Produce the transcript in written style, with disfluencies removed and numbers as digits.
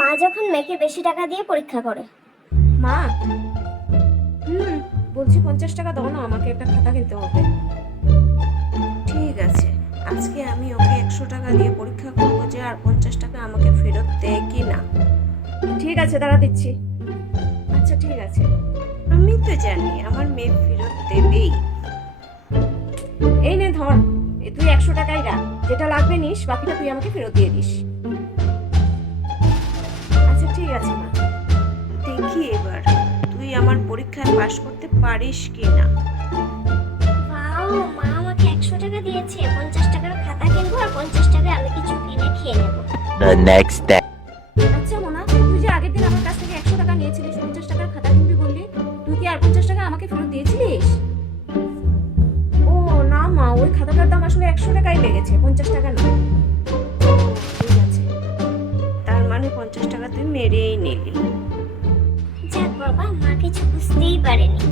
মা যখন মেয়েকে বেশি টাকা দিয়ে পরীক্ষা করে। মা, বলছি 50 টাকা দাও না, আমাকে একটা খাতা কিনতে হবে। ঠিক আছে, আজকে আমি ওকে 100 টাকা দিয়ে পরীক্ষা করবো যে আর 50 টাকা আমাকে ফেরত দেয় কি না। ঠিক আছে, দাঁড়া দিচ্ছি। আচ্ছা ঠিক আছে। আমি তো জানি আমার মেয়ে ফেরত দেবেই। এই নে ধর, তুই 100 টাকাই রাখ, যেটা লাগবে নিস, বাকিটা তুই আমাকে ফেরত দিয়ে দিস। আচ্ছা ঠিক আছে মা। দেখি এবার তুই আমার পরীক্ষায় পাশ করতে পারিস কি না। ওয়াও, মা আমাকে 100 টাকা দিয়েছে, 50 টাকার খাতা কিনবো আর 50 টাকায় আমি কিছু কিনে খেয়ে নেবো। The next day. আচ্ছা মোনা, তুই যে আগের দিন আমার কাছ থেকে 100 টাকা নিয়েছিলিস, 50 টাকার খাতা কিনবি বললি, তুই কি আর 50 টাকা আমাকে ফেরত দিয়েছিলিস? ও না মা, ওই খাতাটার দাম আসলে 100 টাকাই লেগেছে, 50 টাকা না। ঠিক আছে। তার মানে 50 টাকা তুই মেরেই নিলি। যাক বাবা, মা কিছু বুঝতেই পারেনি।